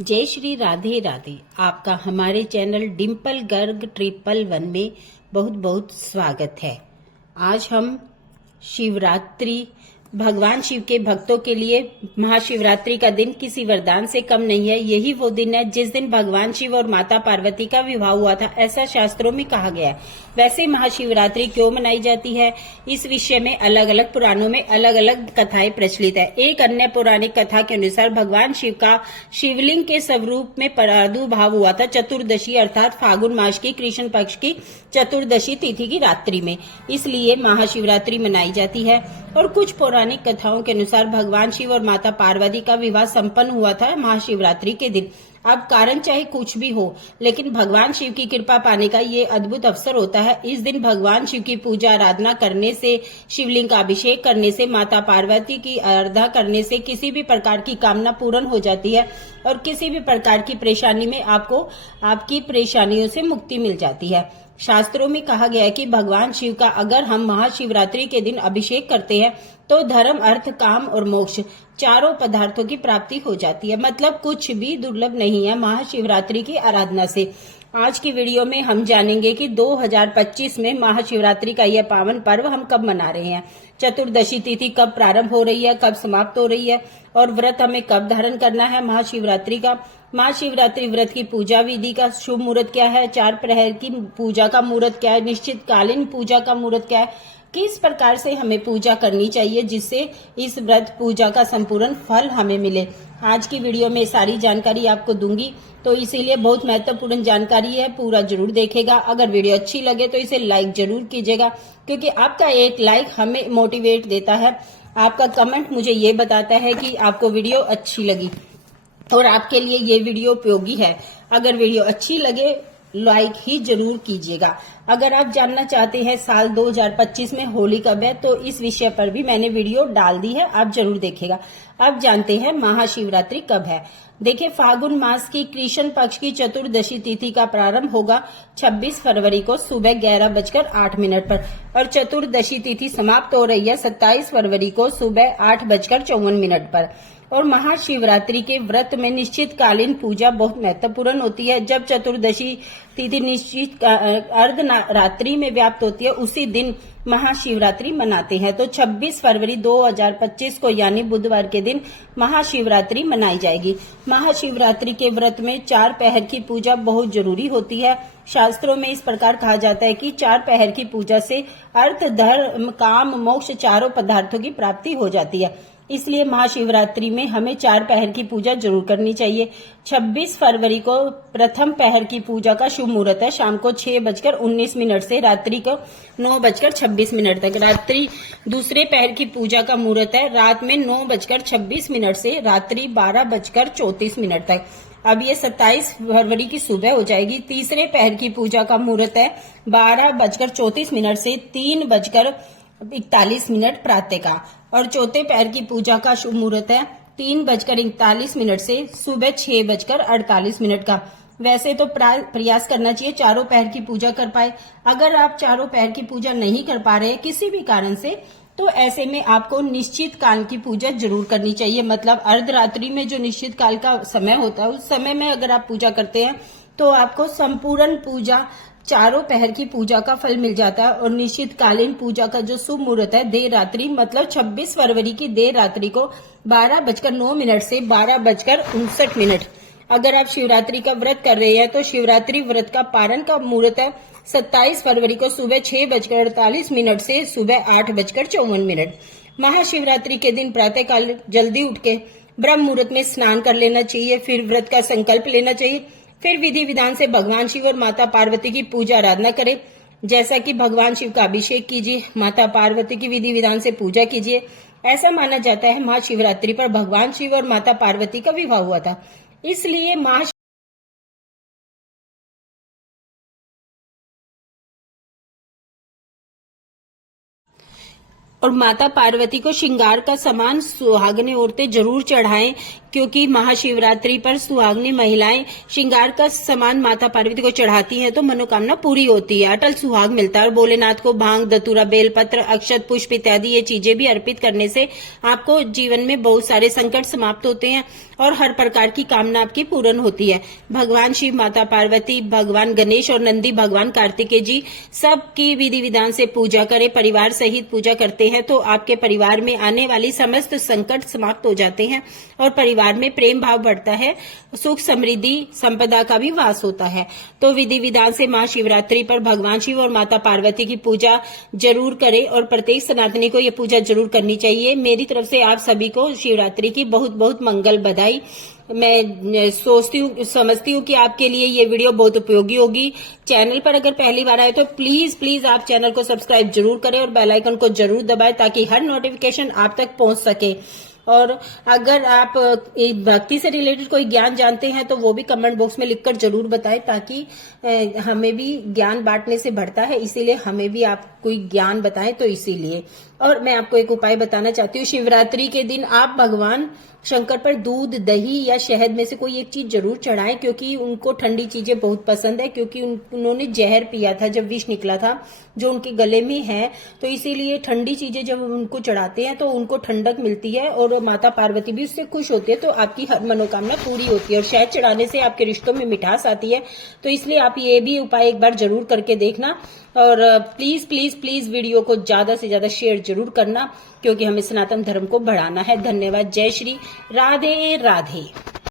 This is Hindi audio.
जय श्री राधे राधे। आपका हमारे चैनल डिम्पल गर्ग 111 में बहुत बहुत स्वागत है। आज हम शिवरात्रि, भगवान शिव के भक्तों के लिए महाशिवरात्रि का दिन किसी वरदान से कम नहीं है। यही वो दिन है जिस दिन भगवान शिव और माता पार्वती का विवाह हुआ था, ऐसा शास्त्रों में कहा गया है। वैसे महाशिवरात्रि क्यों मनाई जाती है, इस विषय में अलग अलग पुराणों में अलग अलग कथाएं प्रचलित है। एक अन्य पौराणिक कथा के अनुसार भगवान शिव का शिवलिंग के स्वरूप में प्रादुर्भाव हुआ था चतुर्दशी अर्थात फागुन मास की कृष्ण पक्ष की चतुर्दशी तिथि की रात्रि में, इसलिए महाशिवरात्रि मनाई जाती है। और कुछ पौराणिक कथाओं के अनुसार भगवान शिव और माता पार्वती का विवाह संपन्न हुआ था महाशिवरात्रि के दिन। अब कारण चाहे कुछ भी हो, लेकिन भगवान शिव की कृपा पाने का ये अद्भुत अवसर होता है। इस दिन भगवान शिव की पूजा आराधना करने से, शिवलिंग का अभिषेक करने से, माता पार्वती की आराधना करने से किसी भी प्रकार की कामना पूर्ण हो जाती है और किसी भी प्रकार की परेशानी में आपको आपकी परेशानियों से मुक्ति मिल जाती है। शास्त्रों में कहा गया है कि भगवान शिव का अगर हम महाशिवरात्रि के दिन अभिषेक करते हैं तो धर्म, अर्थ, काम और मोक्ष चारों पदार्थों की प्राप्ति हो जाती है। मतलब कुछ भी दुर्लभ नहीं है महाशिवरात्रि की आराधना से। आज की वीडियो में हम जानेंगे कि 2025 में महाशिवरात्रि का यह पावन पर्व हम कब मना रहे हैं, चतुर्दशी तिथि कब प्रारंभ हो रही है, कब समाप्त हो रही है और व्रत हमें कब धारण करना है महाशिवरात्रि का। महाशिवरात्रि व्रत की पूजा विधि का शुभ मुहूर्त क्या है, 4 प्रहर की पूजा का मुहूर्त क्या है, निश्चित कालीन पूजा का मुहूर्त क्या है, किस प्रकार से हमें पूजा करनी चाहिए जिससे इस व्रत पूजा का संपूर्ण फल हमें मिले। आज की वीडियो में सारी जानकारी आपको दूंगी, तो इसीलिए बहुत महत्वपूर्ण जानकारी है, पूरा जरूर देखेगा। अगर वीडियो अच्छी लगे तो इसे लाइक जरूर कीजिएगा, क्योंकि आपका एक लाइक हमें मोटिवेट देता है। आपका कमेंट मुझे ये बताता है कि आपको वीडियो अच्छी लगी और आपके लिए ये वीडियो उपयोगी है। अगर वीडियो अच्छी लगे लाइक ही जरूर कीजिएगा। अगर आप जानना चाहते हैं साल 2025 में होली कब है, तो इस विषय पर भी मैंने वीडियो डाल दी है, आप जरूर देखेगा। अब जानते हैं महाशिवरात्रि कब है। देखिए, फागुन मास की कृष्ण पक्ष की चतुर्दशी तिथि का प्रारंभ होगा 26 फरवरी को सुबह 11:08 पर और चतुर्दशी तिथि समाप्त हो रही है 27 फरवरी को सुबह 8:54 पर। और महाशिवरात्रि के व्रत में निश्चित कालीन पूजा बहुत महत्वपूर्ण होती है। जब चतुर्दशी तिथि निश्चित अर्ध रात्रि में व्याप्त होती है, उसी दिन महाशिवरात्रि मनाते हैं। तो 26 फरवरी 2025 को यानी बुधवार के दिन महाशिवरात्रि मनाई जाएगी। महाशिवरात्रि के व्रत में 4 पहर की पूजा बहुत जरूरी होती है। शास्त्रों में इस प्रकार कहा जाता है कि 4 पहर की पूजा से अर्थ, धर्म, काम, मोक्ष चारों पदार्थों की प्राप्ति हो जाती है। इसलिए महाशिवरात्रि में हमें 4 पहर की पूजा जरूर करनी चाहिए। 26 फरवरी को प्रथम पहर की पूजा का शुभ मुहूर्त है शाम को 6:19 से रात्रि को 9:26 तक। रात्रि दूसरे पहर की पूजा का मुहूर्त है रात में 9:26 से रात्रि 12:34 तक। अब ये 27 फरवरी की सुबह हो जाएगी। तीसरे पहर की पूजा का मुहूर्त है 12:34 से 3:41 प्रातः का और चौथे पैर की पूजा का शुभ मुहूर्त है 3:41 से सुबह 6:48 का। वैसे तो प्रयास करना चाहिए चारों पैर की पूजा कर पाए। अगर आप चारों पैर की पूजा नहीं कर पा रहे किसी भी कारण से, तो ऐसे में आपको निश्चित काल की पूजा जरूर करनी चाहिए। मतलब अर्धरात्रि में जो निश्चित काल का समय होता है, उस समय में अगर आप पूजा करते हैं तो आपको संपूर्ण पूजा, चारों पहर की पूजा का फल मिल जाता है। और निश्चित कालीन पूजा का जो शुभ मुहूर्त है देर रात्रि, मतलब 26 फरवरी की देर रात्रि को 12:09 से 12:59। अगर आप शिवरात्रि का व्रत कर रहे हैं तो शिवरात्रि व्रत का पारण का मुहूर्त है 27 फरवरी को सुबह 6:48 से सुबह 8:54। महाशिवरात्रि के दिन प्रातः काल जल्दी उठ के ब्रह्म मुहूर्त में स्नान कर लेना चाहिए, फिर व्रत का संकल्प लेना चाहिए, फिर विधि विधान से भगवान शिव और माता पार्वती की पूजा आराधना करें। जैसा कि भगवान शिव का अभिषेक कीजिए, माता पार्वती की विधि विधान से पूजा कीजिए। ऐसा माना जाता है महाशिवरात्रि पर भगवान शिव और माता पार्वती का विवाह हुआ था, इसलिए और माता पार्वती को श्रृंगार का सामान सुहागने औरतें जरूर चढ़ाएं क्योंकि महाशिवरात्रि पर सुहागनी महिलाएं श्रृंगार का सामान माता पार्वती को चढ़ाती हैं तो मनोकामना पूरी होती है, अटल सुहाग मिलता है। और भोलेनाथ को भांग, धतूरा, बेलपत्र, अक्षत, पुष्प इत्यादि ये चीजें भी अर्पित करने से आपको जीवन में बहुत सारे संकट समाप्त होते हैं और हर प्रकार की कामना आपकी पूर्ण होती है। भगवान शिव, माता पार्वती, भगवान गणेश और नंदी भगवान कार्तिकेय जी सबकी विधि विधान से पूजा करें, परिवार सहित पूजा करते हैं तो आपके परिवार में आने वाली समस्त संकट समाप्त हो जाते हैं और परिवार में प्रेम भाव बढ़ता है, सुख समृद्धि संपदा का भी वास होता है। तो विधि विधान से महाशिवरात्रि पर भगवान शिव और माता पार्वती की पूजा जरूर करें और प्रत्येक सनातनी को यह पूजा जरूर करनी चाहिए। मेरी तरफ से आप सभी को शिवरात्रि की बहुत बहुत मंगल बधाई। मैं सोचती हूँ, समझती हूँ कि आपके लिए ये वीडियो बहुत उपयोगी होगी। चैनल पर अगर पहली बार आए तो प्लीज आप चैनल को सब्सक्राइब जरूर करें और बेल आइकन को जरूर दबाएं ताकि हर नोटिफिकेशन आप तक पहुंच सके। और अगर आप भक्ति से रिलेटेड कोई ज्ञान जानते हैं तो वो भी कमेंट बॉक्स में लिखकर जरूर बताएं ताकि हमें भी ज्ञान बांटने से बढ़ता है, इसीलिए हमें भी आप कोई ज्ञान बताएं तो इसीलिए। और मैं आपको एक उपाय बताना चाहती हूँ। शिवरात्रि के दिन आप भगवान शंकर पर दूध, दही या शहद में से कोई एक चीज जरूर चढ़ाएं क्योंकि उनको ठंडी चीजें बहुत पसंद है, क्योंकि उन्होंने जहर पिया था जब विष निकला था जो उनके गले में है, तो इसीलिए ठंडी चीजें जब उनको चढ़ाते हैं तो उनको ठंडक मिलती है और माता पार्वती भी उससे खुश होती है, तो आपकी हर मनोकामना पूरी होती है। और शहद चढ़ाने से आपके रिश्तों में मिठास आती है, तो इसलिए आप ये भी उपाय एक बार जरूर करके देखना। और प्लीज वीडियो को ज्यादा से ज्यादा शेयर जरूर करना क्योंकि हमें सनातन धर्म को बढ़ाना है। धन्यवाद। जय श्री राधे राधे।